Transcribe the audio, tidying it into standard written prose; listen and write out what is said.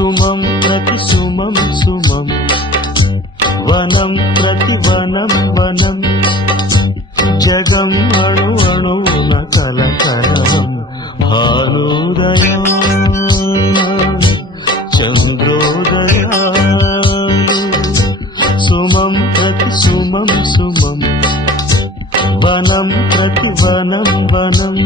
సుమం ప్రతి సుమం సుమం వనం ప్రతి వనం వనం జగం అణు అణువున కలకలం భానుదయా చంద్రోదయా సుమం ప్రతి సుమం సుమం వనం ప్రతి వనం వనం